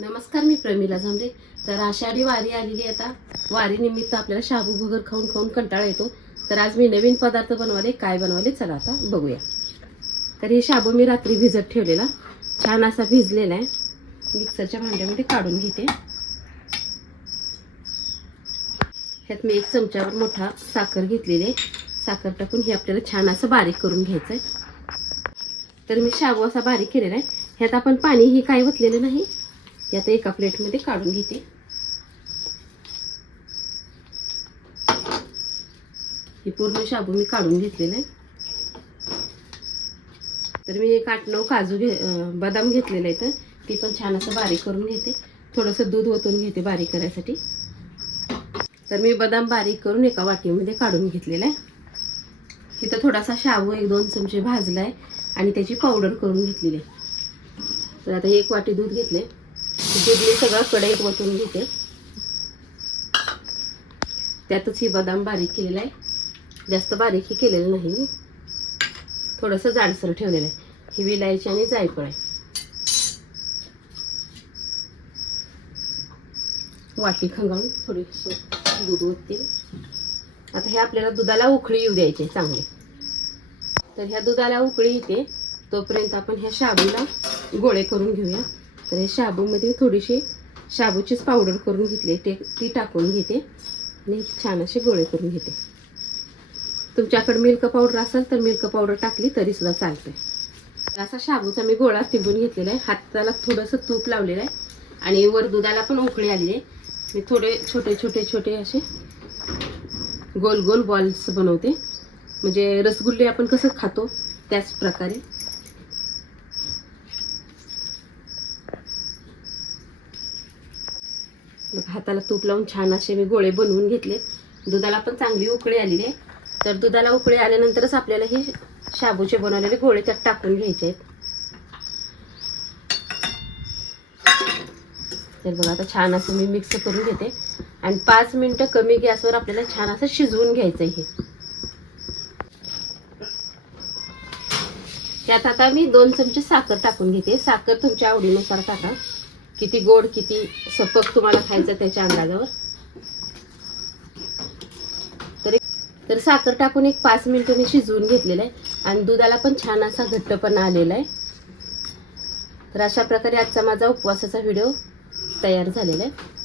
नमस्कार मी प्रमिला झांबरे तर आषाढी वारी आलेली आहे आता. वारीनिमित्त आपल्याला शाबू भगर खाऊन खाऊन कंटाळा येतो. तर आज मी नवीन पदार्थ बनवले काय बनवले चला आता बघूया. तर हे शाबू मी रात्री भिजत ठेवलेला. छान असा भिजलेला आहे. मिक्सरच्या भांड्यामध्ये काढून घेते. ह्यात मी एक चमच्यावर मोठा साखर घेतलेली आहे. साखर टाकून हे आपल्याला छान असं बारीक करून घ्यायचं आहे तर मी शाबू असा बारीक केलेला आहे. ह्यात आपण पाणीही काय ओतलेलं नाही. हे आता एका प्लेटमध्ये काढून घेते. हे पूर्ण शाबू मी काढून घेतलेलं आहे. तर मी एक आठ नऊ काजू घे बदाम घेतलेलं आहे तर ती पण छान असं बारीक करून घेते. थोडंसं दूध ओतून घेते बारीक करायसाठी. तर मी बदाम बारीक करून एका वाटीमध्ये काढून घेतलेला आहे. इथं थोडासा शाबू एक दोन चमचे भाजला आहे आणि त्याची पावडर करून घेतलेली आहे. तर आता एक वाटी दूध घेतले दूध मी सगळं कढईत वतून घेते. त्यातच ही बदाम बारीक केलेला आहे. जास्त बारीकही केलेलं नाही मी. थोडंसं जाडसर ठेवलेलं आहे. ही विलायची आणि जायफळ आहे. वाटी खंगाळून थोडीशी दूध ओतते. आता हे आपल्याला दुधाला उकळी येऊ द्यायची आहे चांगली. तर ह्या दुधाला उकळी येते. तोपर्यंत आपण ह्या शाबूला गोळे करून घेऊया. तर हे शाबूमध्ये थोडीशी शाबूचीच पावडर करून घेतली ते ती टाकून घेते. आणि छान असे गोळे करून घेते. तुमच्याकडे मिल्क पावडर असेल तर मिल्क पावडर टाकली तरीसुद्धा चालते असा शाबूचा मी गोळा तिंबून घेतलेला आहे. हाताला थोडंसं तूप लावलेलं आहे. आणि वर दुधाला पण उकळी आलेली आहे. मी थोडे छोटे छोटे छोटे असे गोल गोल बॉल्स बनवते. म्हणजे रसगुल्ले आपण कसं खातो त्याच प्रकारे. मग हाताला तूप लावून छान असे मी गोळे बनवून घेतले. दुधाला पण चांगली उकळी आलेली आहे. तर दुधाला उकळी आल्यानंतरच आपल्याला हे शाबूचे बनवलेले गोळे त्यात टाकून घ्यायचे आहेत. तर बघा आता छान असं मी मिक्स करून घेते. आणि पाच मिनटं कमी गॅसवर आपल्याला छान असं शिजवून घ्यायचं हे. त्यात आता मी दोन चमचे साखर टाकून घेते. साखर तुमच्या आवडीनुसार टाका. किती गोड किती सपक तुम्हाला खायचं त्याच्या अंदाजावर? तर तर साखर टाकून एक पाच मिनिटं मी शिजवून घेतलेलं आहे. आणि दुधाला पण छान असा घट्टपणा आलेला आहे. तर अशा प्रकारे आजचा माझा उपवासाचा व्हिडिओ तयार झालेला आहे.